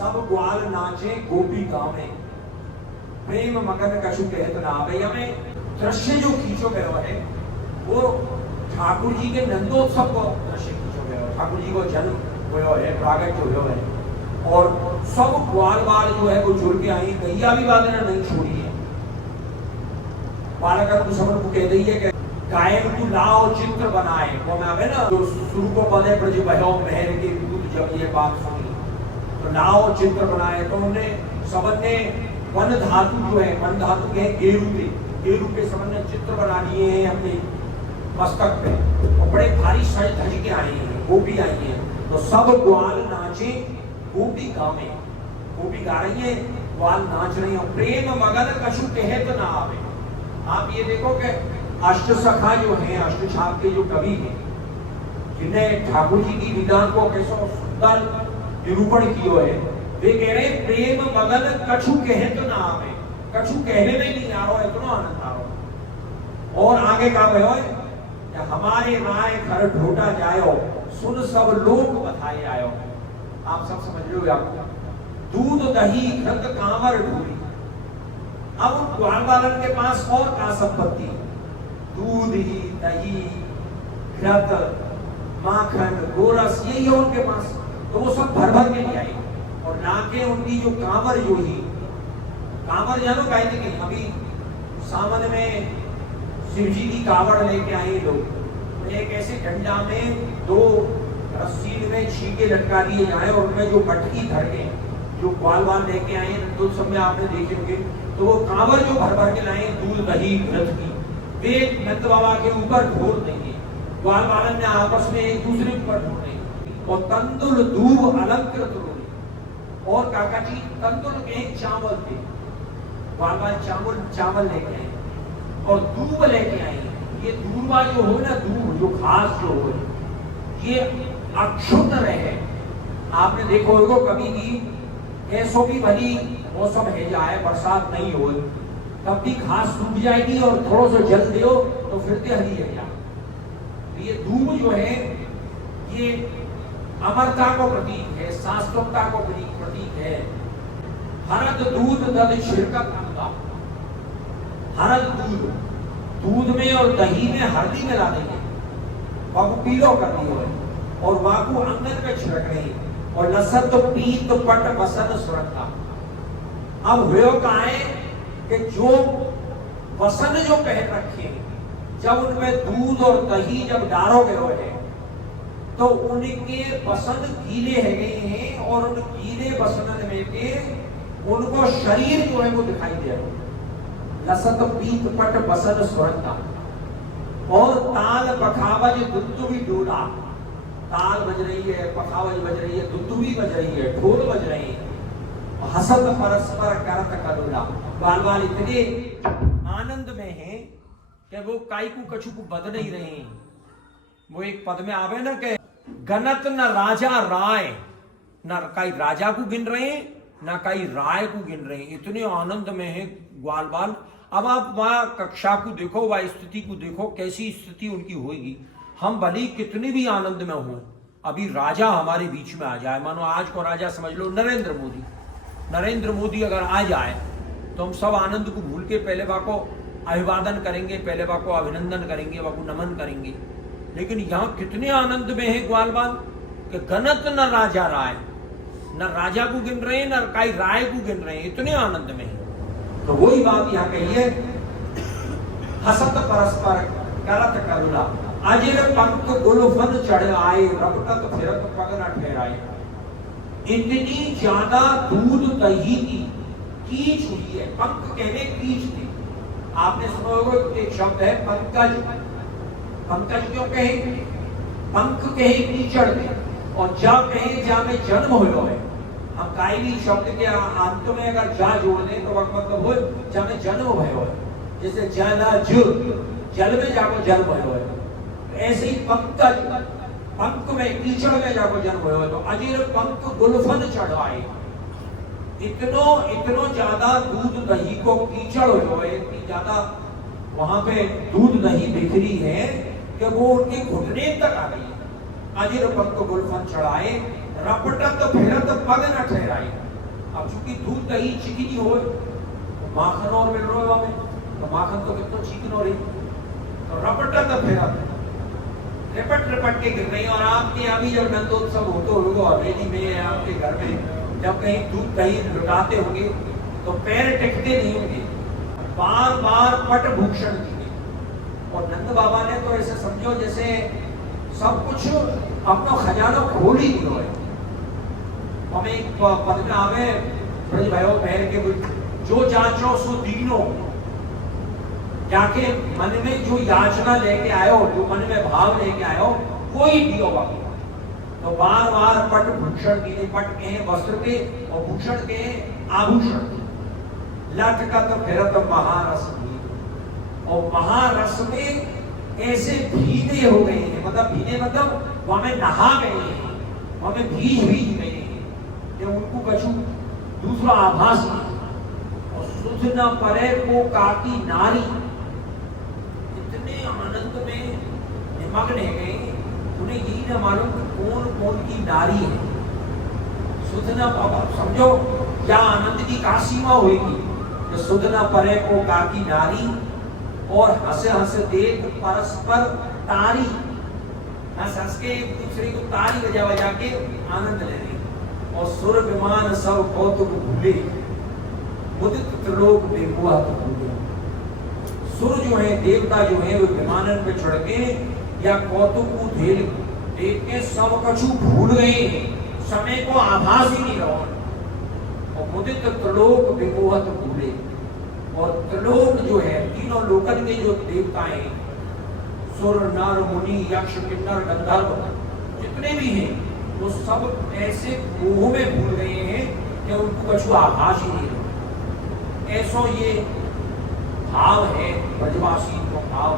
सब ग्वाल नाचे गोपी गावे, प्रेम मगन कछु कहत ना आवे। हमें दृश्य जो खींचो गयो है वो ठाकुर जी के नंदोत्सव को दृश्य खींचो गयो है। ठाकुर जी को जन्म हुआ है, प्रागट जो हुआ है, और सब ग्वाल बाल जो है वो जुड़ के आई। गैया भी बादल नहीं छोड़ी है। बालक को समझ को कह दी है कि गायन तू लाओ चित्र बनाए, वो मैं आवे ना जो शुरू को पदे ब्रज भयो महर के दूत जब ये बात सुनी तो लाओ चित्र बनाए। तो उन्होंने सबने वन धातु जो है, वन धातु के गेरू के सबने चित्र बना लिए हैं अपने मस्तक पे, और बड़े भारी सज धज के आए हैं, गोपी आई है। तो सब ग्वाल नाचे गोपी गावे, गोपी गा रही है, ग्वाल नाच रही है। प्रेम मगन कछु कहत ना आवे। आप ये देखो कि अष्टसखा जो हैं, अष्टछाप के जो कवि हैं, जिन्हें ठाकुर जी की विधान को कैसा सुंदर निरूपण किया है, वे कह रहे प्रेम मगन कछु कहत ना आवे। कछु कहने में नहीं आ रहा, इतना आनंद आ रहा। और आगे का भयो है, हमारे राय घर ढोटा जायो, सुन सब लोग बधाए आयो। आप सब समझ लो आपको, दूध दही घृत कांवर ढूंढी। अब ग्वाल बालन के पास और का संपत्ति, दूध ही दही घृत माखन गोरस यही है उनके पास। तो वो सब भर भर के ले आई, और लाके उनकी जो कांवर जो ही, कांवर जानो कहते कि अभी सावन में शिव जी की कांवड़ लेके आए लोग, एक ऐसे डंडा में दो रस्सी में छीके लटका दिए जाए, और उनमें जो मटकी धर के जो ग्वाल बाल लेके आए, तो सब में आपने देखे होंगे, तो वो कांवर जो भर भर के लाए दूध दही घृत की, वे नंद बाबा के ऊपर ढोल देंगे। ग्वाल बालन ने आपस में एक दूसरे के ऊपर ढोल देंगे। और तंदुल दूब अलंकृत रोली, और काका जी तंदुल के चावल थे, ग्वाल बाल चावल लेके आए और दूब लेके आए। ये दूबा जो हो ना, दूब जो घास जो हो, ये अक्षुण्ण रहे। आपने देखो होगा कभी भी ऐसो भी भली मौसम है जाए, बरसात नहीं हो, तब भी घास सूख जाएगी, और थोड़ा सा जल दो तो फिर हरी है जाए। ये दूब जो है ये अमरता को प्रतीक है, शाश्वतता को प्रतीक है। हरद दूध दध छिड़कत अंगा, हरद दूध में और दही में हल्दी मिला देंगे, वाकू पीलो कर दिए और वाकू अंगन पे छिड़क रही, और लसत पीत पट बसन सुरक्षा। अब हुए का है कि जो बसन जो पहन रखे, जब उनमें दूध और दही जब डालो गए है, तो उनके बसन गीले है गए हैं, और उन गीले बसनन में के उनको शरीर जो है वो दिखाई दे रहा है। लसत पीत पट बसन सुरंगा, और ताल पखावज दुद्दुबी डोला, ताल बज रही है, पखावज बज रही है, दुद्दुबी बज रही है, ढोल बज रही है, हसत परस्पर करत करोला। बाल बाल इतने आनंद में हैं कि वो काई को कछु को बद नहीं रहे हैं। वो एक पद में आवे ना कि गणत न राजा राय, न काई राजा को गिन रहे हैं, ना कई राय को गिन रहे हैं। इतने आनंद में है ग्वाल बाल। अब आप वहां कक्षा को देखो, वह स्थिति को देखो, कैसी स्थिति उनकी होगी। हम भली कितने भी आनंद में हो, अभी राजा हमारे बीच में आ जाए, मानो आज को राजा समझ लो नरेंद्र मोदी अगर आ जाए, तो हम सब आनंद को भूल के पहले बा को अभिवादन करेंगे, पहले बा को अभिनंदन करेंगे, बा को नमन करेंगे। लेकिन यहाँ कितने आनंद में है ग्वाल बाल कि गणत न राजा राय, न राजा को गिन रहे हैं, न कई राय को गिन रहे हैं, इतने आनंद में है। तो वही बात यहाँ कही है, हसत परस्पर करत करुणा, अजिर पंख गुलफन चढ़ आए, रपटत फिरत पग न ठहराए। इतनी ज्यादा दूध दही की कीच हुई है। पंख कहने कीच थी। आपने सुना होगा एक शब्द है पंकज। पंकज क्यों कहे? पंख कहे कीचड़ में, और जा कहे जा में जन्म हो है। हम काई भी शब्द के अंत में अगर जा जोड़ दें तो वक्त मतलब हो जा में जन्म भयो है। जैसे जलज, जल में जाको जन्म भयो है, ऐसे ही पंकज, पंख में कीचड़ में जाको जन्म भयो है। तो अजीर पंख गुलफन चढ़ाए, इतनो ज्यादा दूध दही को कीचड़ हो है, इतनी ज्यादा वहां पे दूध दही बिखरी है कि वो उनके घुटने तक आ गई। अजीर पंख गुलफन चढ़ाए, रपटत फिरत पग न ठहराए। अब चूंकि दूध दही चिकनी हो तो माखन और मिल रहा है तो माखन तो कितना चिकन हो रही तो रपटा तो फेरा रिपट रिपट के गिर रही। और आपके यहाँ भी जब नंदोत्सव होते होगा हवेली में आपके घर में जब कहीं दूध दही लुटाते होंगे तो पैर टिकते नहीं होंगे, बार बार पट भूषण दिए। और नंद बाबा ने तो ऐसे समझो जैसे सब कुछ अपना खजाना खोल ही दिया है। हमें एक पद में आवे ब्रज भयो बहर के जो जांचो सो दीनो, जाके मन में जो याचना लेके आयो, जो मन में भाव लेके आयो वो ही दियो बाबा। तो बार बार पट भूषण के, पट के वस्त्र के और भूषण के आभूषण, लटकत फिरत महारस भी। और महारस में ऐसे भीगे हो गए हैं, मतलब भीगे मतलब वहां में नहा गए हैं, वहां में भीज गए हैं कि उनको कछु दूसरा आभास नहीं। और सुध न परे को काकी नारी, इतने आनंद में निमग्न है गए उन्हें यही न मालूम कौन कौन की नारी है। सुध न समझो क्या आनंद की का सीमा होगी। सुध न परे को काकी नारी और हंस हंस देख परस्पर तारी, हंस हंस के एक दूसरे को तारी बजा बजा के आनंद ले रहे। और सुर विमान सब कौतुक भूले, मुदित त्रिलोक बेकुआ तो भूले। सुर जो है, देवता जो है, वो विमानन पे चढ़ के या कौतुक को देख के सब कछु भूल गए, समय को आभास ही नहीं रहा। और मुदित त्रिलोक बेकुआ तो भूले। और त्रिलोक जो है, तीनों लोकन के जो देवता हैं, सुर नर मुनि यक्ष किन्नर गंधर्व जितने भी हैं, वो सब ऐसे मोह में भूल गए हैं कि उनको कछु आभास ही नहीं रहा। ऐसो ये भाव है ब्रजवासी का भाव।